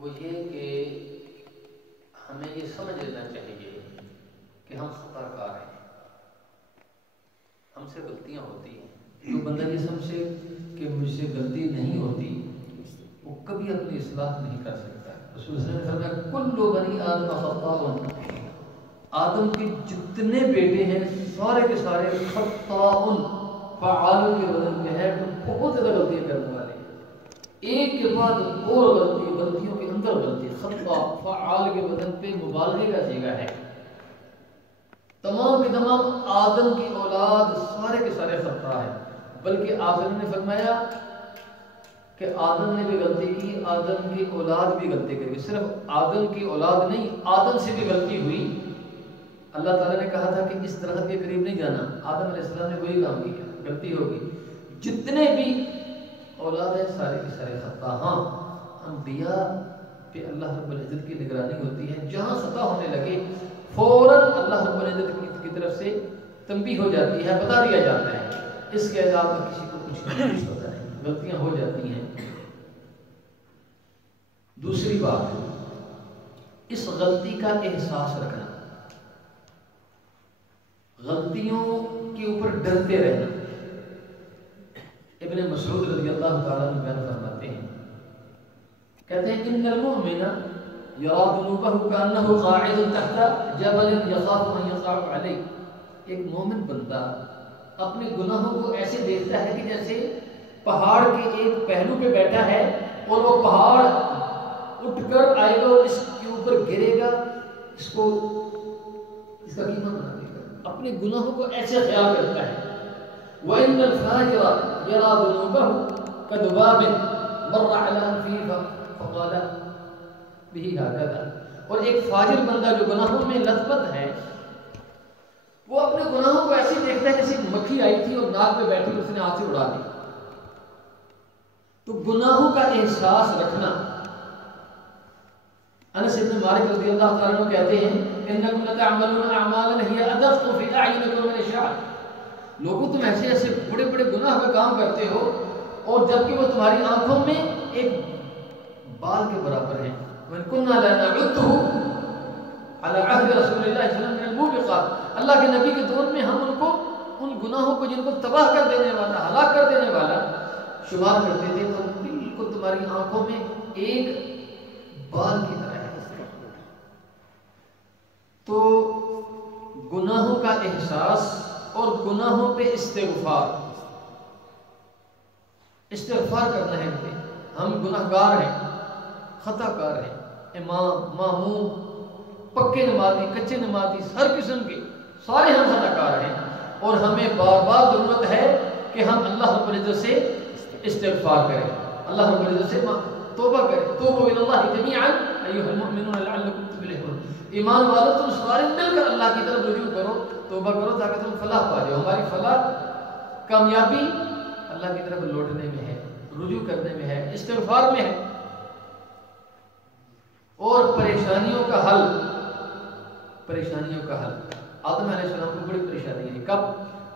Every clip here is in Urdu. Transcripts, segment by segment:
وہ یہ کہ ہمیں یہ سمجھ لینا چاہیے کہ ہم خطا کار ہیں، ہم سے غلطیاں ہوتی ہیں۔ جو بندہ یہ سمجھے کہ مجھ سے غلطی نہیں ہوتی وہ کبھی اپنی اصلاح نہیں کر سکتا۔ رسول اللہ صلی اللہ علیہ وسلم نے فرمایا کل بنی آدم خطاء، آدم کے جتنے بیٹے ہیں سارے کے سارے خطاء، فعال کے بدن میں ہے، بہت زیادہ غلطیاں کرنے والے ہیں، ایک کے بعد اور غلطی، غلطیوں کے اندر غلطی۔ خطاء فعال کے بدن پہ مبالغے کا صیغہ ہے۔ تمام کے تمام آدم کی اولاد سارے کے سارے خطا ہے، بلکہ آپ نے فرمایا کہ آدم نے بھی غلطی کی، آدم کی اولاد بھی غلطی کرے گی۔ صرف آدم کی اولاد نہیں، آدم سے بھی غلطی ہوئی۔ اللہ تعالیٰ نے کہا تھا کہ اس درخت کے قریب نہیں جانا، آدم علیہ السلام نے وہی کام کیا، غلطی ہوگی۔ جتنے بھی اولاد ہیں سارے کے سارے خطا۔ ہاں، انبیاء پہ اللہ رب العزت کی نگرانی ہوتی ہے، جہاں خطا ہونے لگے فوراً اللہ رب العزت کی طرف سے تنبیہ ہو جاتی ہے، بتا دیا جاتا ہے۔ اس کے علاوہ کسی کو کچھ نہیں ہوتا ہے، غلطیاں ہو جاتی ہیں۔ دوسری بات، اس غلطی کا احساس رکھنا، غلطیوں کے اوپر ڈرتے رہنا۔ ابن مسعود رضی اللہ تعالیٰ عنہ بیان فرماتے ہیں، کہتے ہیں ان المؤمن یرا ذنوبہ کانہ قاعد تحت جبل یخاف ان یقع علیہ۔ ایک مومن بندہ اپنے گناہوں کو ایسے دیکھتا ہے کہ جیسے پہاڑ کے ایک پہلو پہ بیٹھا ہے اور وہ پہاڑ اٹھ کر آئے گا اور اس کے اوپر گرے گا، اس کو اس کا قیمہ بنا دے گا۔ اپنے گناہوں کو ایسے خیال کرتا ہے۔ وَإِنَّ الْفَاجِرَ يَرَى ذُنُوبَهُ كَذُبَابٍ مَرَّ عَلَى أَنْفِهِ فَقَالَ بِهِ هَكَذَا۔ اور ایک فاجر بندہ جو گناہوں میں لت پت ہے، وہ اپنے گناہوں کو ایسے دیکھتا ہے جیسے مکھی آئی تھی اور ناک پہ بیٹھی اس نے ہاتھ سے اڑا دی۔ تو گناہوں کا احساس رکھنا۔ انس بن مالک رضی اللہ تعالیٰ عنہ کہتے ہیں انکم لتعملون اعمالا هی ادق فی اعینکم من الشعر۔ لوگوں تم ایسے ایسے بڑے بڑے گناہ کا کام کرتے ہو اور جبکہ وہ تمہاری آنکھوں میں ایک بال کے برابر ہیں۔ وَإِن كُنَّا لَنَعُدُّهُ عَلَى عَهْدِ رَسُولِ اللَّهِ صلی اللہ علیہ وسلم مِنَ الْمُوبِقَاتِ۔ اللہ کے نبی کے دور میں ہم ان کو ان گناہوں کو جن کو تباہ کر دینے والا، ہلاک کر دینے والا شمار کرتے تھے، تو بالکل تمہاری آنکھوں میں ایک بال کی طرح ہے۔ تو گناہوں کا احساس اور گناہوں پہ استغفار کرنا ہے کہ ہم گناہگار ہیں، خطا کار ہیں، امام، ماموم، پکے نمازی، کچے نمازی، ہر قسم کے سارے ہم خطا کار ہیں، اور ہمیں بار بار ضرورت ہے کہ ہم اللہ رب العزت سے استغفار کریں، اللہ رب العزت سے توبہ کریں۔ توبوا الی اللہ جمیعا ایھا المؤمنون لعلکم تفلحون۔ ایمان والو تم سارے مل کر اللہ کی طرف رجوع کرو، توبہ کرو تاکہ تم فلاح پا جاؤ۔ ہماری فلاح، کامیابی اللہ کی طرف لوٹنے میں ہے، رجوع کرنے میں ہے، استغفار میں ہے۔ اور پریشانیوں کا حل، آدم علیہ السلام کو بڑی پریشانی ہے۔ کب؟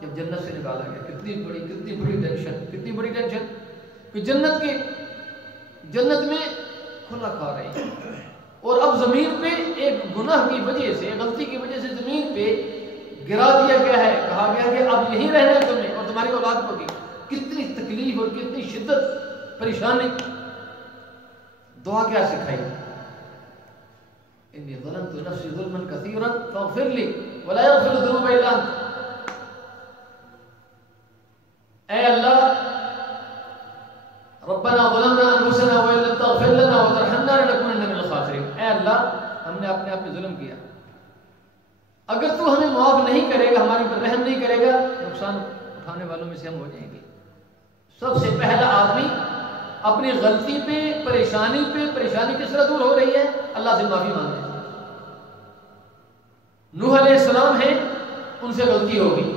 جب جنت سے نکالا گیا۔ کتنی بڑی ٹینشن کہ جنت میں کھلا کھا رہے ہیں، اور اب زمین پہ ایک گناہ کی وجہ سے، غلطی کی وجہ سے زمین پہ گرا دیا گیا ہے، کہا گیا کہ اب یہیں رہنا ہے تمہیں اور تمہاری اولاد کو بھی۔ کتنی تکلیف اور کتنی شدت، پریشانی۔ دعا کیا سکھائی؟ انی ظلمت نفسی ظلما کثیرا فاغفر لی ولا یغفر الذنوب الا انت۔ اے اللہ، ربنا ظلمنا انفسنا وان لم تغفر لنا وترحمنا لنكونن من الخاسرین۔ اے اللہ، ہم نے اپنے آپ پہ ظلم کیا، اگر تو ہمیں معاف نہیں کرے گا، ہمارے پر رحم نہیں کرے گا، نقصان اٹھانے والوں میں سے ہم ہو جائیں گے۔ سب سے پہلا آدمی اپنی غلطی پہ، پریشانی کس طرح دور ہو رہی ہے؟ اللہ سے معافی مانگنے سے۔ نوح علیہ السلام ہیں، ان سے غلطی ہو گئی،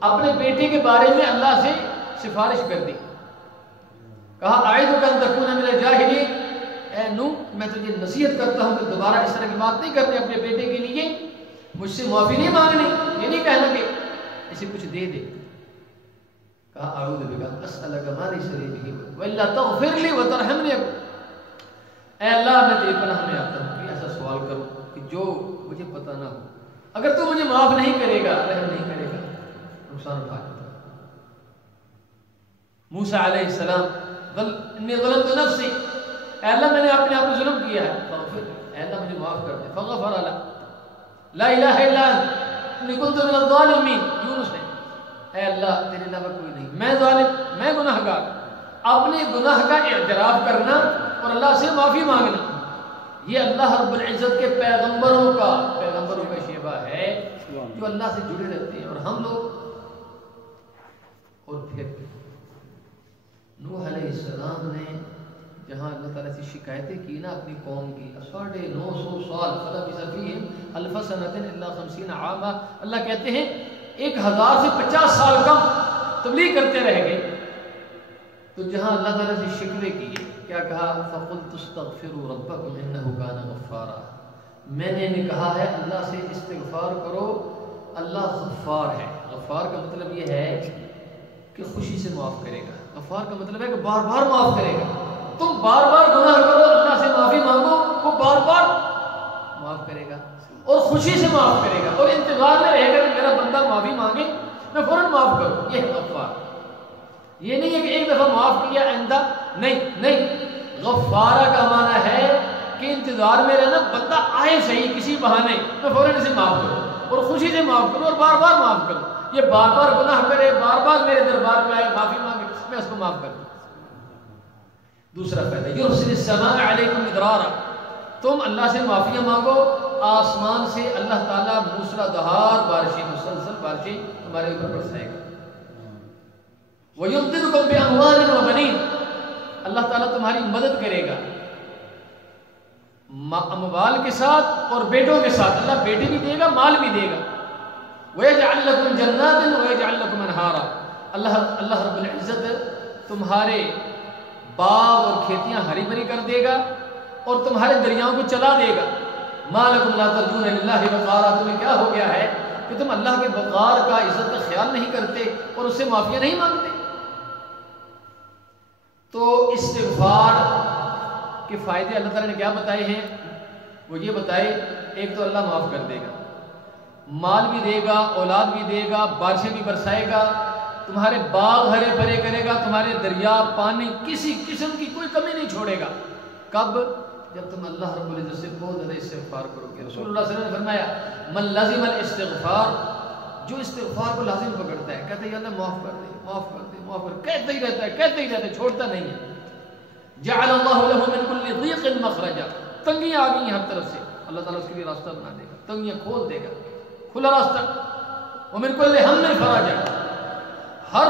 اپنے بیٹے کے بارے میں اللہ سے سفارش کر دی، کہا اعیدک ان تکون من الجاہلین، اے نوح میں تجھے نصیحت کرتا ہوں کہ دوبارہ اس طرح کی بات نہیں کرنی اپنے بیٹے کے لیے، مجھ سے معافی نہیں مانگنی، یہ نہیں کہنا کہ اسے کچھ دے دے۔ کہا اعوذ بک اسألک ما لیس لی بہ والا تغفر لی وترحمنی۔ اے اللہ میں تیری پناہ میں آتا ہوں کہ ایسا سوال کروں کہ جو مجھے پتہ نہ ہو، اگر تو مجھے معاف نہیں کرے گا، رحم نہیں کرے گا، نقصان اٹھا لیتا۔ موسیٰ علیہ السلام انی ظلمت نفسی، اے اللہ میں نے اپنے آپ کو ظلم کیا ہے، فاغفر، اے اللہ مجھے معاف کر دے، فغفر له، لا الہ الا انت انی کنت من الظالمین، یونس نے، اے اللہ تیرے علاوہ کوئی نہیں، میں ظالم، میں گناہ گار۔ اپنے گناہ کا اعتراف کرنا اور اللہ سے معافی مانگنا، یہ اللہ رب العزت کے پیغمبروں کا شیبہ ہے جو اللہ سے جڑے رہتے ہیں۔ اور ہم لوگ، اور پھر نوح علیہ السلام نے جہاں اللہ تعالیٰ سے شکایتیں کی نا اپنی قوم کی، 950 سال، فلبث فیہم الف سنۃ الا 50 عاما، اللہ کہتے ہیں 1000 سے 50 سال کم تبلیغ کرتے رہ گئے۔ تو جہاں اللہ تعالیٰ سے شکوے کیے، کیا کہا؟ فَقُلْتُ اسْتَغْفِرُوا رَبَّكُمْ إِنَّهُ كَانَ غَفَّارًا، میں نے کہا ہے اللہ سے استغفار کرو، اللہ غفار ہے۔ غفار کا مطلب یہ ہے کہ خوشی سے معاف کرے گا، غفار کا مطلب ہے کہ بار بار معاف کرے گا۔ تم بار بار گناہ کرو، اللہ سے معافی مانگو، وہ بار بار معاف کرے گا اور خوشی سے معاف کرے گا، اور انتظار میں رہے گا کہ میرا بندہ معافی مانگے میں فوراً معاف کروں۔ یہ ہے غفار۔ یہ نہیں ہے کہ ایک دفعہ معاف کیا آئندہ نہیں، غفارہ کا معنی ہے کہ انتظار میں رہنا، بندہ آئے صحیح کسی بہانے، میں فوراً اسے معاف کروں اور خوشی سے معاف کروں اور بار بار معاف کروں۔ یہ بار بار گناہ کرے، بار بار میرے دربار میں آئے، معافی مانگے، میں اس کو معاف کر دوں۔ دوسرا فائدہ، یرسل السماء علیکم مدرارا، تم اللہ سے معافیاں مانگو، آسمان سے اللہ تعالیٰ موسلا دہار بارشیں، مسلسل بارشیں تمہارے اوپر برسائے گا۔ وَيُمْدِدُكُمْ بِأَمْوَالٍ وَبَنِينَ، اللہ تعالیٰ تمہاری مدد کرے گا اموال کے ساتھ اور بیٹوں کے ساتھ، اللہ بیٹے بھی دے گا، مال بھی دے گا۔ وَيَجْعَلْ لَكُمْ جَنَّاتٍ وَيَجْعَلْ لَكُمْ أَنْهَارًا، اللہ رب العزت تمہارے باغ اور کھیتیاں ہری بھری کر دے گا اور تمہارے دریاؤں کو چلا دے گا۔ مَا لَكُمْ لَا تَرْجُونَ لِلَّهِ وَقَارًا، تمہیں کیا ہو گیا ہے کہ تم اللہ کے وقار کا، عزت کا خیال نہیں کرتے اور اس سے معافیاں نہیں مانگتے؟ تو استغفار کے فائدے اللہ تعالیٰ نے کیا بتائے ہیں؟ وہ یہ بتائے، ایک تو اللہ معاف کر دے گا، مال بھی دے گا، اولاد بھی دے گا، بارشیں بھی برسائے گا، تمہارے باغ ہرے بھرے کرے گا، تمہارے دریا پانی کسی قسم کی کوئی کمی نہیں چھوڑے گا۔ کب؟ جب تم اللہ رب العزت سے بہت زیادہ استغفار کرو گے۔ رسول اللہ صلی اللہ علیہ وسلم نے فرمایا، من لازم الاستغفار، جو استغفار کو لازم پکڑتا ہے، کہتا ہے یا اللہ معاف کر دے، معاف کر دے، معاف کر، کہتا ہی رہتا ہے، چھوڑتا نہیں ہے۔ جعل اللہ له من كل ضيق مخرجا، تنگیاں آ گئی ہیں ہر طرف سے، اللہ تعالیٰ اس کے لیے راستہ بنا دے گا، تنگیاں کھول دے گا، کھلا راستہ۔ ومن كل هم فرجا، ہر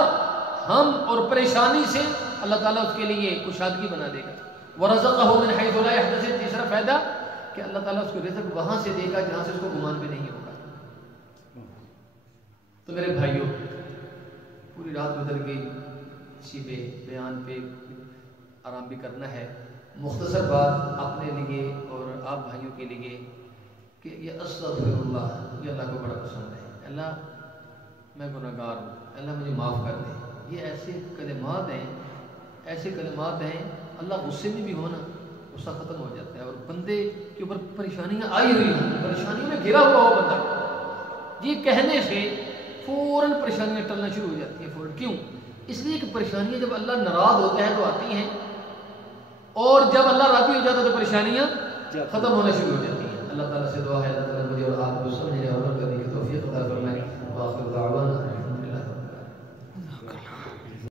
ہم اور پریشانی سے اللہ تعالیٰ اس کے لیے کشادگی بنا دے گا۔ ورزقه من حيث لا يحتسب، تیسرا فائدہ کہ اللہ تعالیٰ اس کو رزق وہاں سے دے گا جہاں سے اس کو گمان بھی نہیں ہوگا۔ تو میرے بھائیوں، پوری رات گزر گئی، اسی پہ بیان پہ آرام بھی کرنا ہے۔ مختصر بات اپنے لیے اور آپ بھائیوں کے لیے کہ یہ استغفر اللہ، یہ اللہ کو بڑا پسند ہے۔ اللہ میں گناہ گار ہوں، اللہ مجھے معاف کر دے، یہ ایسے کلمات ہیں اللہ غصے میں بھی ہونا، غصہ ختم ہو جاتا ہے، اور بندے کے اوپر پریشانیاں آئی ہوئی ہوں، پریشانیوں میں گھرا ہوا ہو بندہ، یہ کہنے سے فوراً پریشانیاں ٹلنا شروع ہو جاتی ہیں۔ فوراً کیوں؟ اس لیے کہ پریشانیاں جب اللہ ناراض ہوتا ہے تو آتی ہیں، اور جب اللہ راضی ہو جاتا ہے تو پریشانیاں ختم ہونا شروع ہو جاتی ہیں۔ اللہ تعالیٰ سے دعا ہے